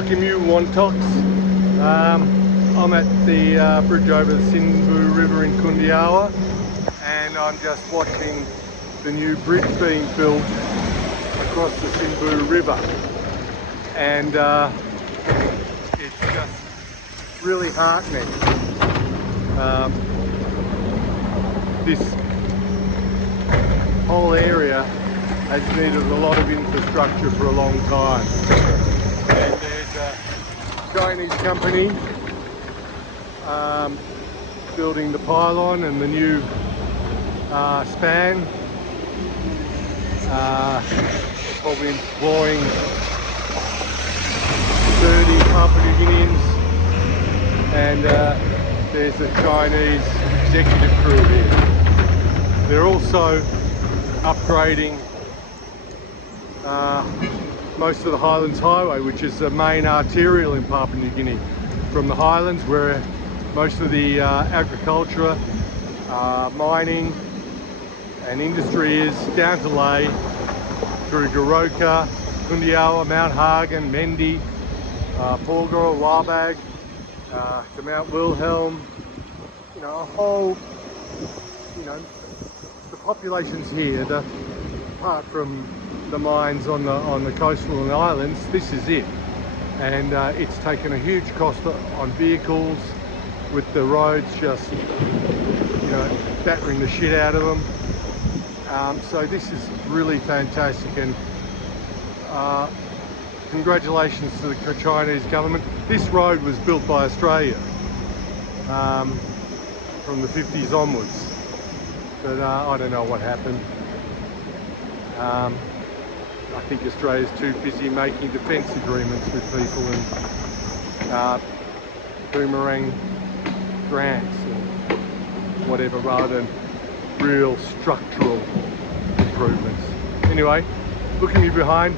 Lukim Wantoks. I'm at the bridge over the Simbu River in Kundiawa, and I'm just watching the new bridge being built across the Simbu River, and it's just really heartening. This whole area has needed a lot of infrastructure for a long time, and there's a Chinese company building the pylon and the new span, probably employing 30 Papua New Guineans, and there's a Chinese executive crew here. They're also upgrading most of the Highlands Highway, which is the main arterial in Papua New Guinea, from the Highlands, where most of the agriculture, mining and industry is, down to Lay, through Goroka, Kundiawa, Mount Hagen, Mendi, Porgera, Wabag, to Mount Wilhelm. You know, a whole, you know, the population's here. Apart from the mines on the coastal and islands, this is it. And it's taken a huge cost on vehicles, with the roads just, you know, battering the shit out of them. So this is really fantastic, and congratulations to the Chinese government. This road was built by Australia from the 50s onwards, but I don't know what happened. I think Australia's too busy making defence agreements with people and boomerang grants or whatever, rather than real structural improvements. Anyway, look at me behind.